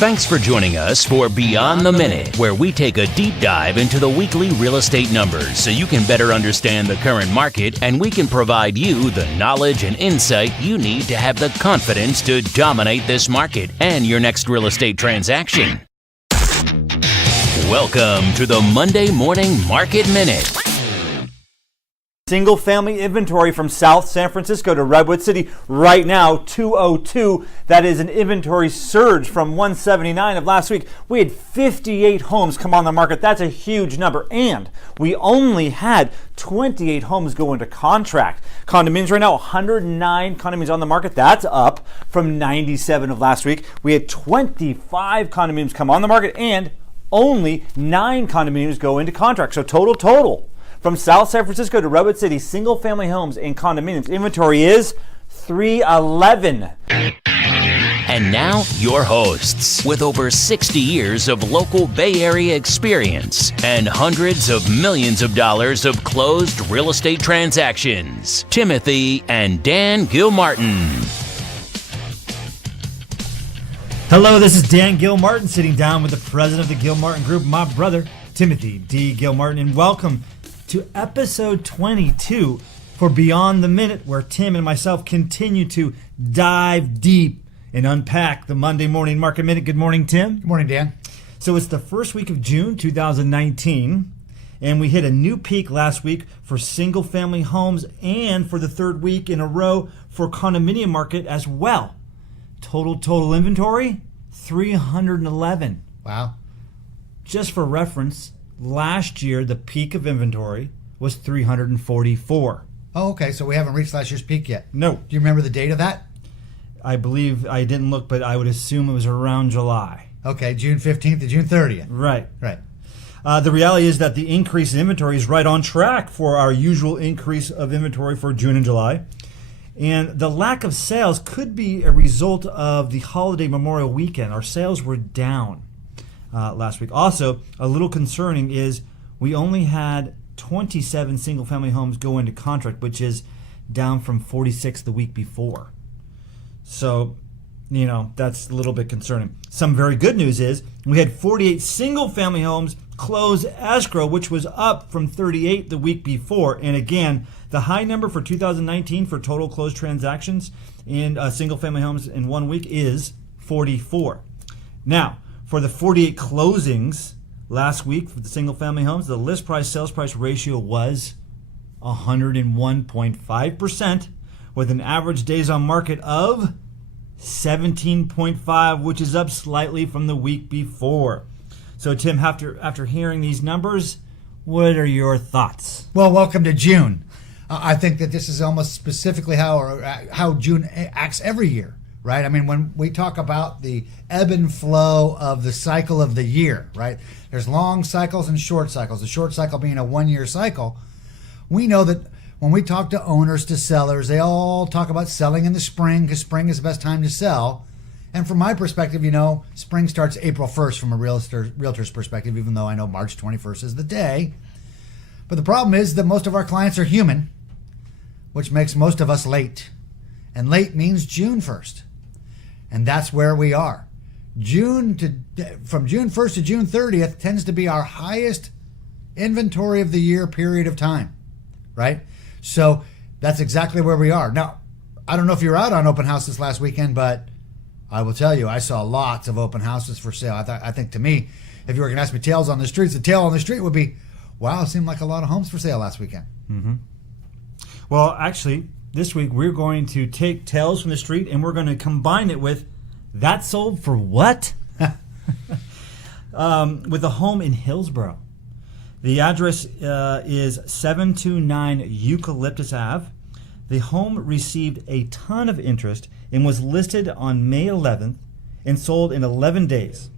Thanks for joining us for Beyond the Minute, where we take a deep dive into the weekly real estate numbers so you can better understand the current market and we can provide you the knowledge and insight you need to have the confidence to dominate this market and your next real estate transaction. Welcome to the Monday Morning Market Minute. Single-family inventory from South San Francisco to Redwood City right now, 202. That is an inventory surge from 179 of last week. We had 58 homes come on the market. That's a huge number. And we only had 28 homes go into contract. Condominiums right now, 109 condominiums on the market. That's up from 97 of last week. We had 25 condominiums come on the market and only 9 condominiums go into contract. So total. From South San Francisco to Redwood City, single-family homes and condominiums inventory is 311. And now, your hosts, with over 60 years of local Bay Area experience and hundreds of millions of dollars of closed real estate transactions, Timothy and Dan Gilmartin. Hello, this is Dan Gilmartin sitting down with the president of the Gilmartin Group, my brother, Timothy D. Gilmartin, and welcome to episode 22 for Beyond the Minute, where Tim and myself continue to dive deep and unpack the Monday Morning Market Minute. Good morning, Tim. Good morning, Dan. So it's the first week of June 2019, and we hit a new peak last week for single-family homes and for the third week in a row for condominium market as well. Total inventory, 311. Wow. Just for reference, last year, the peak of inventory was 344. Oh, okay. So we haven't reached last year's peak yet. No. Do you remember the date of that? I believe, I didn't look, but I would assume it was around July. Okay, June 15th to June 30th. Right. The reality is that the increase in inventory is right on track for our usual increase of inventory for June and July. And the lack of sales could be a result of the holiday Memorial weekend. Our sales were down last week. Also, a little concerning is we only had 27 single-family homes go into contract, which is down from 46 the week before. So, that's a little bit concerning. Some very good news is we had 48 single-family homes close escrow, which was up from 38 the week before. And again, the high number for 2019 for total closed transactions in single-family homes in 1 week is 44. Now, for the 48 closings last week for the single-family homes, the list price sales price ratio was 101.5%, with an average days on market of 17.5, which is up slightly from the week before. So, Tim, after hearing these numbers, what are your thoughts? Well, welcome to June. I think that this is almost specifically how June acts every year. Right? I mean, when we talk about the ebb and flow of the cycle of the year, right? There's long cycles and short cycles. The short cycle being a 1 year cycle. We know that when we talk to owners, to sellers, they all talk about selling in the spring because spring is the best time to sell. And from my perspective, spring starts April 1st from a realtor's perspective, even though I know March 21st is the day. But the problem is that most of our clients are human, which makes most of us late. And late means June 1st. And that's where we are. From June 1st to June 30th tends to be our highest inventory of the year period of time, right? So that's exactly where we are. Now, I don't know if you were out on open houses last weekend, but I will tell you, I saw lots of open houses for sale. I think to me, if you were going to ask me tails on the streets, the tail on the street would be, wow, it seemed like a lot of homes for sale last weekend. Mm-hmm. Well, actually, this week, we're going to take Tales from the Street and we're going to combine it with That Sold for What? With a home in Hillsborough. The address is 729 Eucalyptus Ave. The home received a ton of interest and was listed on May 11th and sold in 11 days.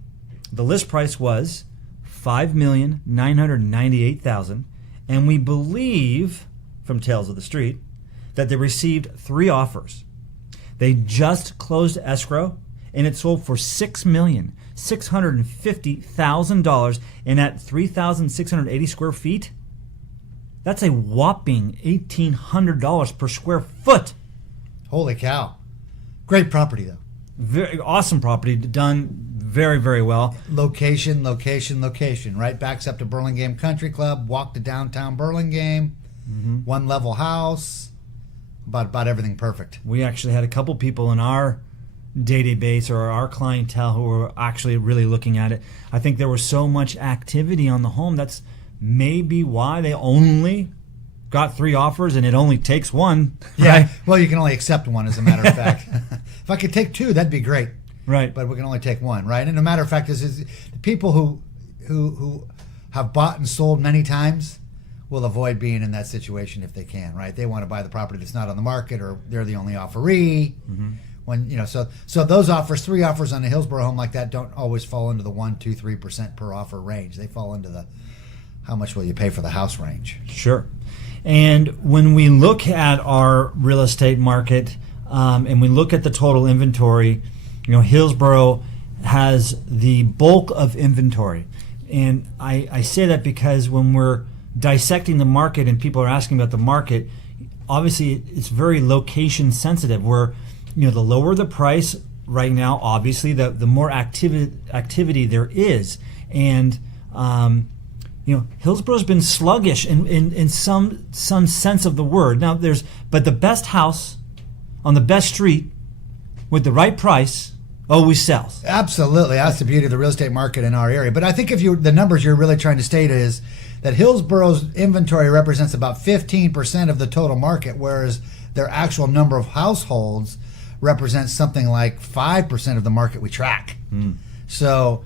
The list price was $5,998,000, and we believe, from Tales of the Street, that they received 3 offers. They just closed escrow, and it sold for $6,650,000, and at 3,680 square feet, that's a whopping $1,800 per square foot. Holy cow. Great property, though. Very awesome property, done very, very well. Location, right? Backs up to Burlingame Country Club, walk to downtown Burlingame, one level house, about everything perfect. We actually had a couple people in our database or our clientele who were actually really looking at it. I think there was so much activity on the home. That's maybe why they only got 3 offers, and it only takes 1. Yeah. Right? Well, you can only accept 1, as a matter of fact. If I could take 2, that'd be great. Right. But we can only take 1, right? And a matter of fact, is the people who have bought and sold many times will avoid being in that situation if they can, right? They want to buy the property that's not on the market, or they're the only offeree. When so those offers, 3 offers on a Hillsborough home like that, don't always fall into the 1, 2, 3% per offer range. They fall into the how much will you pay for the house range. Sure. And when we look at our real estate market, and we look at the total inventory, Hillsborough has the bulk of inventory. And I say that because when we're dissecting the market and people are asking about the market, obviously it's very location sensitive, where the lower the price right now, obviously the more activity there is. And Hillsborough's been sluggish in some sense of the word. Now but the best house on the best street with the right price always sells. Absolutely. That's the beauty of the real estate market in our area. But I think the numbers you're really trying to state is that Hillsborough's inventory represents about 15% of the total market, whereas their actual number of households represents something like 5% of the market we track. So,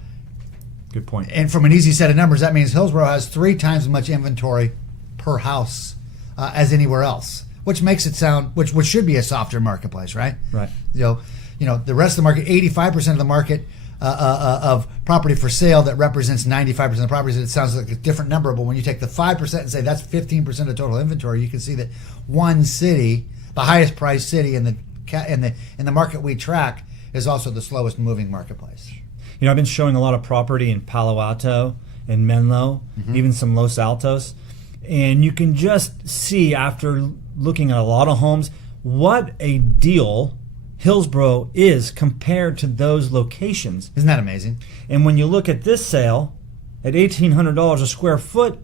good point. And from an easy set of numbers, that means Hillsborough has 3 times as much inventory per house as anywhere else, which makes it sound, which should be a softer marketplace, right? Right. The rest of the market, 85% of the market of property for sale, that represents 95% of the properties. It sounds like a different number, but when you take the 5% and say that's 15% of total inventory, you can see that one city, the highest priced city in the market we track, is also the slowest moving marketplace. I've been showing a lot of property in Palo Alto and Menlo, even some Los Altos, and you can just see, after looking at a lot of homes, what a deal Hillsborough is compared to those locations. Isn't that amazing? And when you look at this sale at $1,800 a square foot,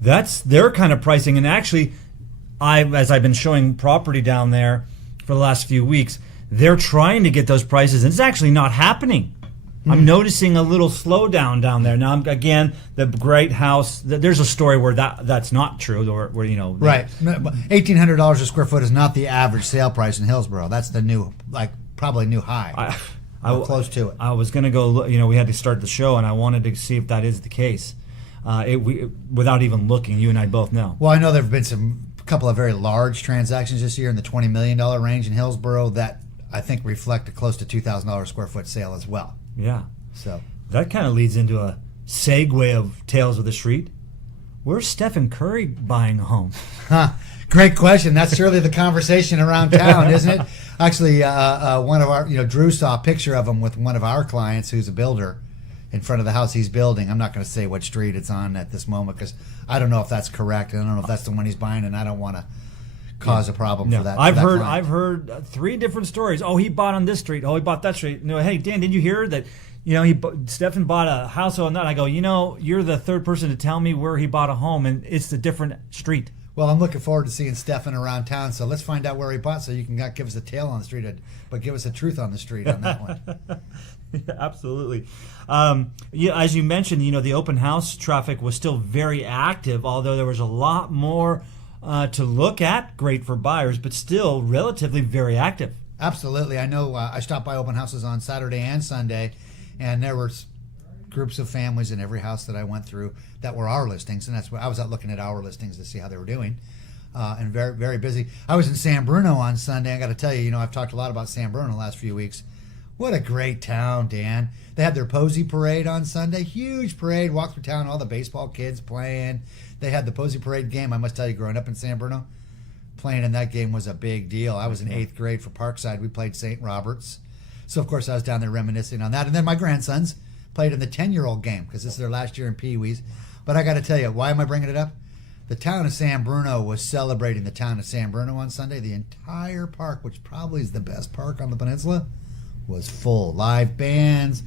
that's their kind of pricing. And actually, as I've been showing property down there for the last few weeks, they're trying to get those prices, and it's actually not happening. I'm noticing a little slowdown down there. Now, again, the great house, there's a story where that's not true. Right. $1,800 a square foot is not the average sale price in Hillsborough. That's the new, probably new high. Close to it. I was going to go look, we had to start the show, and I wanted to see if that is the case. Without even looking, you and I both know. Well, I know there have been a couple of very large transactions this year in the $20 million range in Hillsborough that I think reflect a close to $2,000 a square foot sale as well. Yeah. So that kind of leads into a segue of Tales of the Street. Where's Stephan Curry buying a home? Great question. That's surely the conversation around town, isn't it? Actually, one of our, Drew saw a picture of him with one of our clients who's a builder in front of the house he's building. I'm not going to say what street it's on at this moment because I don't know if that's correct. I don't know if that's the one he's buying, and I don't want to cause a problem for that. I've heard 3 different stories. Oh, he bought on this street. Oh, he bought that street. Hey, Dan, did you hear that? Stephan bought a house on that. I go, you're the 3rd person to tell me where he bought a home, and it's a different street. Well, I'm looking forward to seeing Stephan around town. So let's find out where he bought, so you can not give us a tale on the street, but give us a truth on the street on that one. Yeah, absolutely. As you mentioned, the open house traffic was still very active, although there was a lot more to look at, great for buyers, but still relatively very active. Absolutely. I know I stopped by open houses on Saturday and Sunday, and there were groups of families in every house that I went through that were our listings, and that's what I was out looking at our listings to see how they were doing, and very, very busy. I was in San Bruno on Sunday. I got to tell you, I've talked a lot about San Bruno the last few weeks. What a great town, Dan. They had their Posey Parade on Sunday. Huge parade. Walked through town, all the baseball kids playing. They had the Posey Parade game. I must tell you, growing up in San Bruno, playing in that game was a big deal. I was in 8th grade for Parkside. We played St. Robert's. So, of course, I was down there reminiscing on that. And then my grandsons played in the 10-year-old game because this is their last year in Pee Wees. But I got to tell you, why am I bringing it up? The town of San Bruno was celebrating the town of San Bruno on Sunday. The entire park, which probably is the best park on the peninsula, was full. Live bands,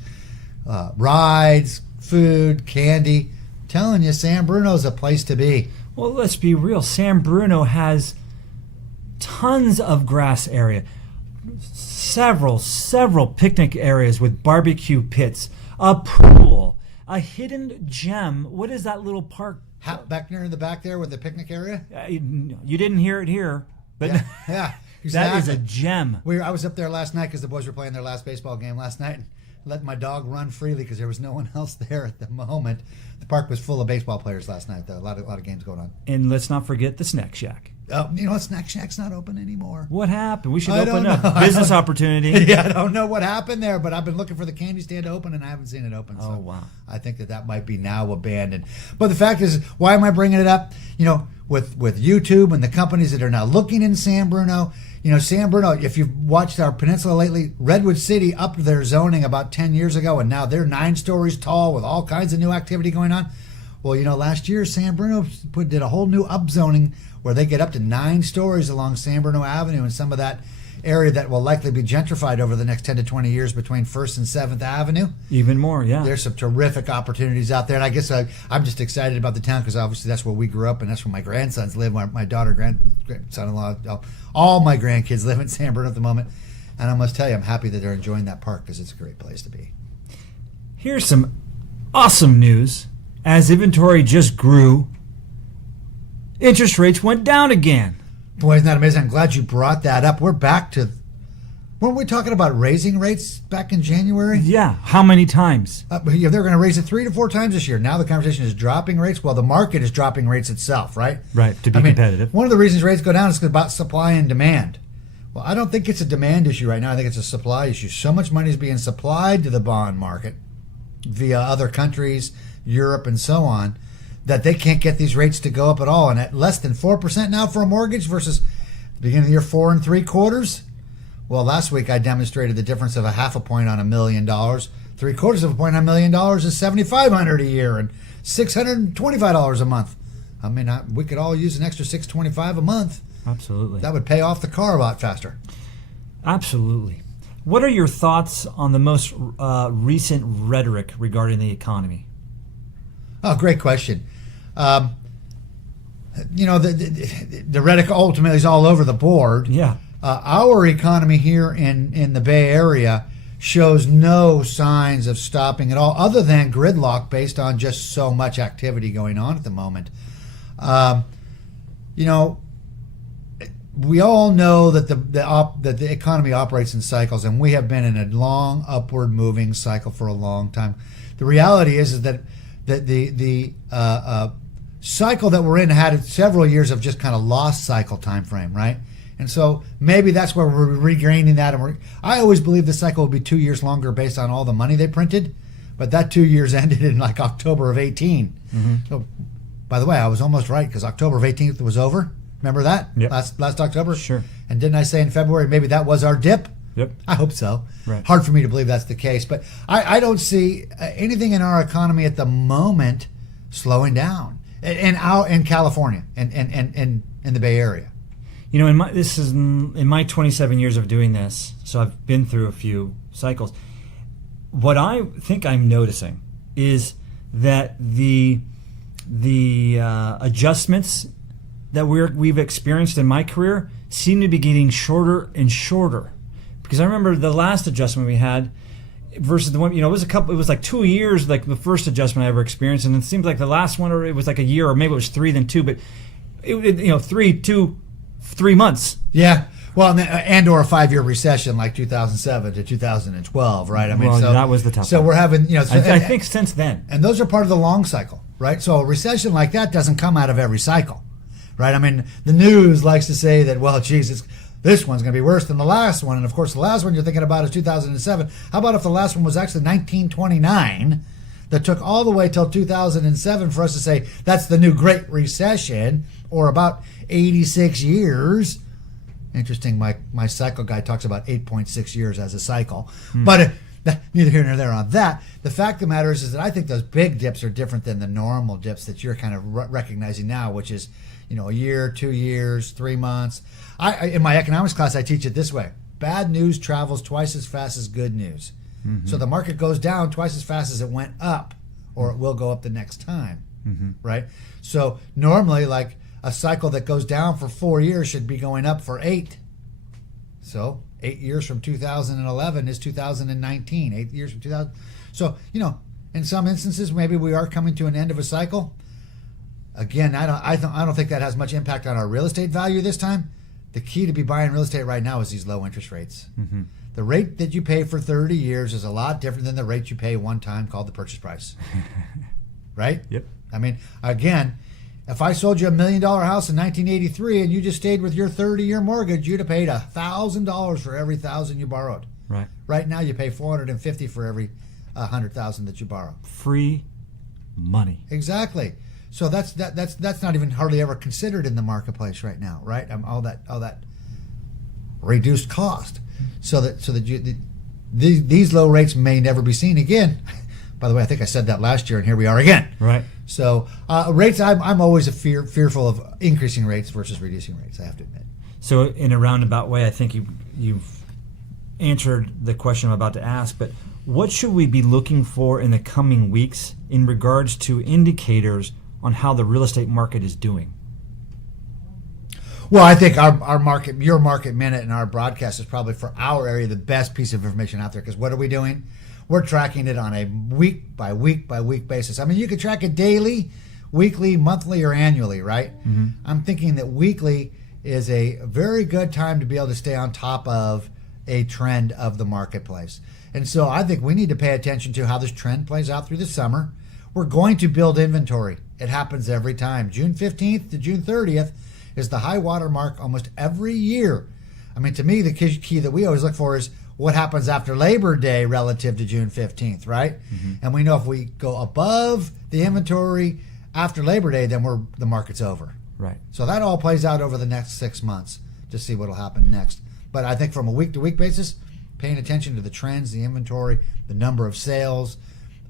rides, food, candy. Telling you, San Bruno's a place to be. Well, let's be real. San Bruno has tons of grass area. Several picnic areas with barbecue pits, a pool, a hidden gem. What is that little park? Back near in the back there with the picnic area? You didn't hear it here, but Yeah. that is a gem. I was up there last night because the boys were playing their last baseball game last night and let my dog run freely because there was no one else there at the moment. The park was full of baseball players last night, though. A lot of games going on. And let's not forget the Snack Shack. You know what? Snack Shack's not open anymore. What happened? We should I open don't up. know. Business opportunity. Yeah, I don't know what happened there, but I've been looking for the candy stand to open, and I haven't seen it open. So Oh, wow. I think that might be now abandoned. But the fact is, why am I bringing it up? You know, with YouTube and the companies that are now looking in San Bruno, you know, San Bruno, if you've watched our peninsula lately, Redwood City upped their zoning about 10 years ago, and now they're 9 stories tall with all kinds of new activity going on. Well, you know, last year, San Bruno did a whole new upzoning where they get up to 9 stories along San Bruno Avenue and some of that area that will likely be gentrified over the next 10 to 20 years between 1st and 7th Avenue. Even more, yeah. There's some terrific opportunities out there. And I guess I'm just excited about the town because obviously that's where we grew up and that's where my grandsons live. My daughter, son-in-law, all my grandkids live in San Bruno at the moment. And I must tell you, I'm happy that they're enjoying that park because it's a great place to be. Here's some awesome news. As inventory just grew, interest rates went down again. Boy, isn't that amazing? I'm glad you brought that up. We're back to... Weren't we talking about raising rates back in January? Yeah. How many times? They're going to raise it 3 to 4 times this year. Now the conversation is dropping rates. Well, the market is dropping rates itself, right? Right, to be competitive. One of the reasons rates go down is about supply and demand. Well, I don't think it's a demand issue right now. I think it's a supply issue. So much money is being supplied to the bond market via other countries, Europe, and so on, that they can't get these rates to go up at all. And at less than 4% now for a mortgage versus the beginning of the year 4 3/4. Well, last week I demonstrated the difference of a half a point on $1 million. 3/4 of a point on $1 million is $7,500 a year and $625 a month. I mean, we could all use an extra $625 a month. Absolutely. That would pay off the car a lot faster. Absolutely. What are your thoughts on the most recent rhetoric regarding the economy? Oh, great question. You know, the rhetoric ultimately is all over the board. Yeah. Our economy here in the Bay Area shows no signs of stopping at all, other than gridlock based on just so much activity going on at the moment. You know, we all know that the economy operates in cycles, and we have been in a long upward moving cycle for a long time. The reality is that the cycle that we're in had several years of just kind of lost cycle time frame, right? And so maybe that's where we're regaining that. And I always believe the cycle will be 2 years longer based on all the money they printed, but that 2 years ended in like October of 18. Mm-hmm. So, by the way, I was almost right because October of 18th was over. Remember that? Yep. Last October? Sure. And didn't I say in February maybe that was our dip? Yep. I hope so. Right. Hard for me to believe that's the case, but I don't see anything in our economy at the moment slowing down in California and in the Bay Area. You know, in my 27 years of doing this, so I've been through a few cycles. What I think I'm noticing is that the adjustments that we've experienced in my career seem to be getting shorter and shorter. Because I remember the last adjustment we had versus the one, you know, it was like 2 years, like the first adjustment I ever experienced, and it seems like the last one, or it was like a year, or maybe it was 3 then 2, but you know, 3 months. Yeah. Well, and or a 5-year recession like 2007 to 2012, right? I mean, well, that was the tough So one. we're having, you know, I think since then. And those are part of the long cycle, right? So a recession like that doesn't come out of every cycle, right? I mean, the news likes to say that, well, geez, this one's going to be worse than the last one. And of course, the last one you're thinking about is 2007. How about if the last one was actually 1929? That took all the way till 2007 for us to say that's the new Great Recession, or about 86 years. Interesting, my cycle guy talks about 8.6 years as a cycle. But neither here nor there on that. The fact of the matter is that I think those big dips are different than the normal dips that you're kind of recognizing now, which is, you know, a year, 2 years, 3 months. In my economics class, I teach it this way. Bad news travels twice as fast as good news. So the market goes down twice as fast as it went up, or it will go up the next time, right? So normally, like a cycle that goes down for 4 years should be going up for 8. So 8 years from 2011 is 2019. 8 years from 2000. So, in some instances, maybe we are coming to an end of a cycle. Again, I don't think that has much impact on our real estate value this time. The key to be buying real estate right now is these low interest rates. The rate that you pay for 30 years is a lot different than the rate you pay one time, called the purchase price. Right? Yep. I mean, again, if I sold you $1 million house in 1983 and you just stayed with your 30-year mortgage, you'd have paid $1,000 for every $1,000 you borrowed. Right. Right now, you pay $450 for every $100,000 that you borrow. Free money. Exactly. So that's not even hardly ever considered in the marketplace right now, right? All that reduced cost, so that these low rates may never be seen again. By the way, I think I said that last year, and here we are again. Right. So rates, I'm always fearful of increasing rates versus reducing rates, I have to admit. So in a roundabout way, I think you've answered the question I'm about to ask, but what should we be looking for in the coming weeks in regards to indicators on how the real estate market is doing? Well, I think our market, your market minute, and our broadcast is probably for our area the best piece of information out there, because what are we doing? We're tracking it on a week by week by week basis. I mean, you could track it daily, weekly, monthly, or annually, right? I'm thinking that weekly is a very good time to be able to stay on top of a trend of the marketplace. And so I think we need to pay attention to how this trend plays out through the summer. We're going to build inventory. It happens every time. June 15th to June 30th is the high water mark almost every year. I mean, to me, the key that we always look for is what happens after Labor Day relative to June 15th, right? And we know if we go above the inventory after Labor Day, then the market's over. Right. So that all plays out over the next 6 months to see what will happen next. But I think from a week-to-week basis, paying attention to the trends, the inventory, the number of sales.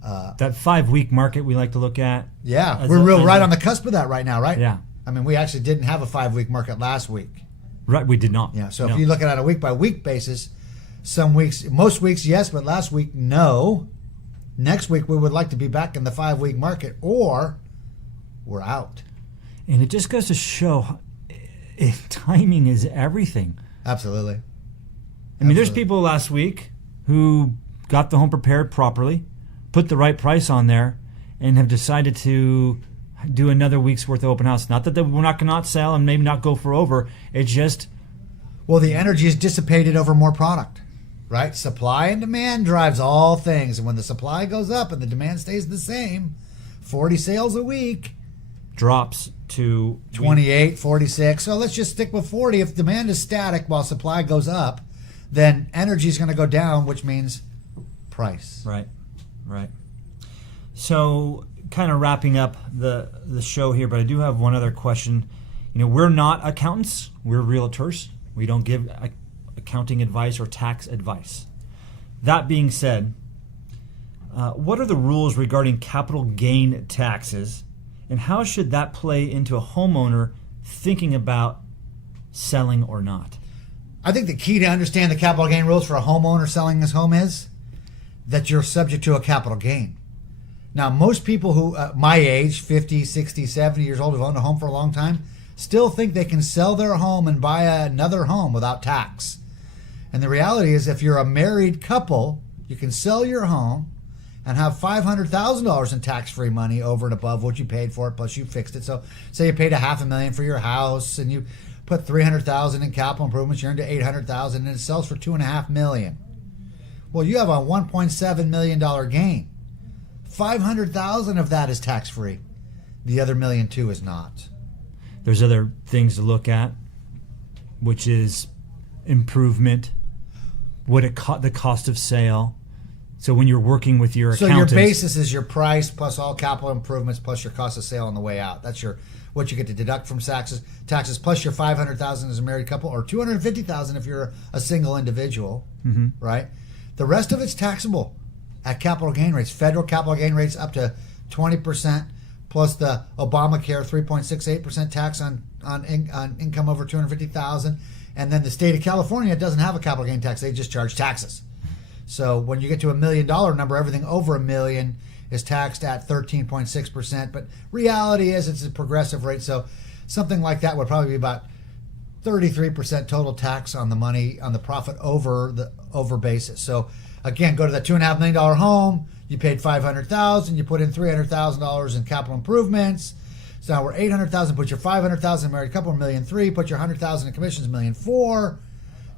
That 5-week market we like to look at. Yeah, we're right on the cusp of that right now, right? Yeah. I mean, we actually didn't have a 5-week market last week. Right, we did not. Yeah, so No. if you look at it on a week-by-week basis, some weeks, most weeks, yes, but last week, no. Next week, we would like to be back in the 5-week market, or we're out. And it just goes to show timing is everything. Absolutely. I mean, there's people last week who got the home prepared properly, put the right price on there, and have decided to do another week's worth of open house. Not that we're not going to not sell and maybe not go for over. It's just... Well, the energy is dissipated over more product, right? Supply and demand drives all things. And when the supply goes up and the demand stays the same, 40 sales a week... drops to 28, 46. So let's just stick with 40. If demand is static while supply goes up, then energy is going to go down, which means price. Right. So kind of wrapping up the show here, but I do have one other question. We're not accountants. We're realtors. We don't give accounting advice or tax advice. That being said, what are the rules regarding capital gain taxes, and how should that play into a homeowner thinking about selling or not? I think the key to understand the capital gain rules for a homeowner selling his home is that you're subject to a capital gain. Now, most people who, my age, 50, 60, 70 years old, who've owned a home for a long time, still think they can sell their home and buy another home without tax. And the reality is, if you're a married couple, you can sell your home and have $500,000 in tax-free money over and above what you paid for it, plus you fixed it. So say you paid $500,000 for your house and you put $300,000 in capital improvements, you're into $800,000, and it sells for $2.5 million. Well, you have a $1.7 million gain. $500,000 of that is tax-free. The other $1.2 million is not. There's other things to look at, which is improvement, the cost of sale. So when you're working with your accountants, so your basis is your price plus all capital improvements plus your cost of sale on the way out. That's what you get to deduct from taxes plus your $500,000 as a married couple, or $250,000 if you're a single individual, right? The rest of it's taxable at capital gain rates. Federal capital gain rates up to 20%, plus the Obamacare 3.68% tax on income over $250,000, and then the state of California doesn't have a capital gain tax; they just charge taxes. So when you get to $1 million number, everything over $1 million is taxed at 13.6%. But reality is it's a progressive rate. So something like that would probably be about 33% total tax on the money, on the profit over basis. So again, go to that $2.5 million home. You paid $500,000. You put in $300,000 in capital improvements. So now we're $800,000. Put your $500,000 married couple, $1.3 million. Put your $100,000 in commissions, $1.4 million.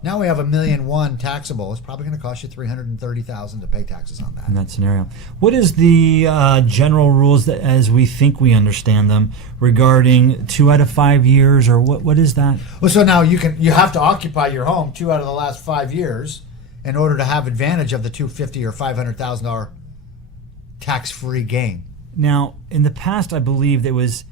Now we have $1.1 million taxable. It's probably going to cost you $330,000 to pay taxes on that. In that scenario, what is the general rules that, as we think we understand them, regarding 2 out of 5 years, or what is that? Well, so now you have to occupy your home 2 out of the last 5 years in order to have advantage of the $250,000 or $500,000 tax-free gain. Now, in the past, I believe there was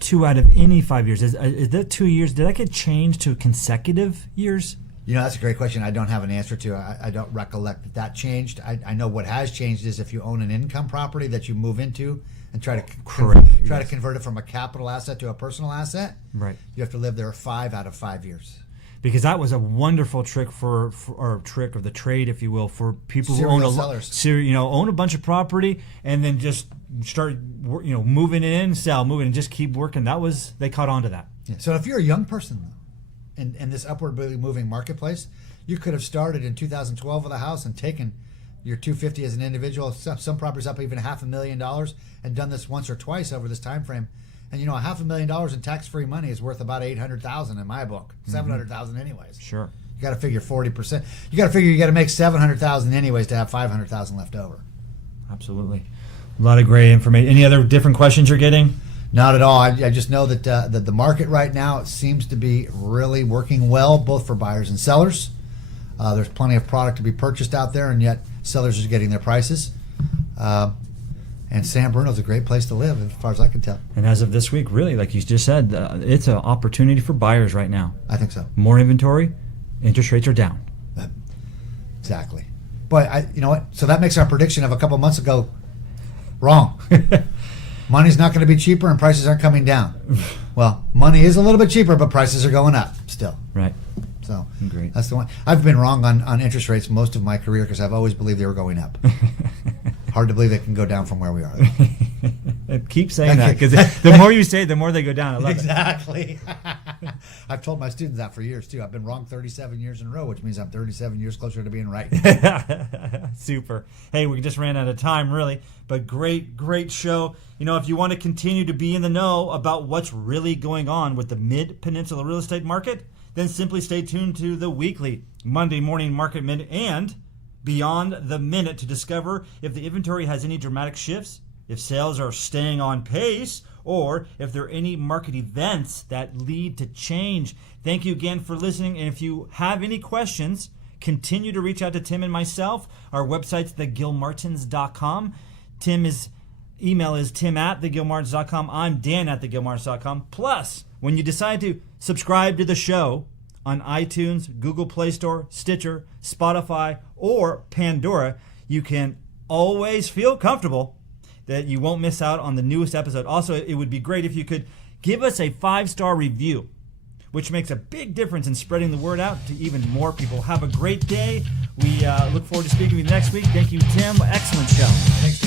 2 out of any 5 years. Is that 2 years? Did that get changed to consecutive years? You know, that's a great question. I don't have an answer to. I don't recollect that changed. I know what has changed is if you own an income property that you move into and try to to convert it from a capital asset to a personal asset. Right. You have to live there 5 out of 5 years. Because that was a wonderful trick or trick of the trade, if you will, for people who own a bunch of property and then just start moving in, moving and just keep working. They caught on to that. Yeah. So if you're a young person though, in this upwardly moving marketplace, you could have started in 2012 with a house and taken your $250,000 as an individual. Some properties up even $500,000 and done this once or twice over this time frame. And $500,000 in tax-free money is worth about $800,000 in my book. $700,000 anyways. Sure. You got to figure 40%. You got to figure you got to make $700,000 anyways to have $500,000 left over. Absolutely. A lot of great information. Any other different questions you're getting? Not at all. I just know that the market right now, it seems to be really working well, both for buyers and sellers. There's plenty of product to be purchased out there, and yet sellers are getting their prices. And San Bruno's a great place to live, as far as I can tell. And as of this week, really, like you just said, it's an opportunity for buyers right now. I think so. More inventory, interest rates are down. Exactly. But you know what? So that makes our prediction of a couple months ago wrong. Money's not going to be cheaper and prices aren't coming down. Well, money is a little bit cheaper, but prices are going up still. Right. So great. That's the one. I've been wrong on interest rates most of my career because I've always believed they were going up. Hard to believe they can go down from where we are. Keep saying that because the more you say, the more they go down. I love exactly. I've told my students that for years too. I've been wrong 37 years in a row, which means I'm 37 years closer to being right. Super. Hey, we just ran out of time, really, but great show. If you want to continue to be in the know about what's really going on with the Mid-Peninsula real estate market, then simply stay tuned to the weekly Monday morning market minute and Beyond the Minute to discover if the inventory has any dramatic shifts, if sales are staying on pace, or if there are any market events that lead to change. Thank you again for listening, and if you have any questions, continue to reach out to Tim and myself. Our website's thegilmartins.com. Tim's email is tim@thegilmartins.com. I'm dan@thegilmartins.com. Plus, when you decide to subscribe to the show on iTunes, Google Play Store, Stitcher, Spotify, or Pandora, you can always feel comfortable that you won't miss out on the newest episode. Also, it would be great if you could give us a 5-star review, which makes a big difference in spreading the word out to even more people. Have a great day. We look forward to speaking with you next week. Thank you, Tim. Excellent show. Thanks.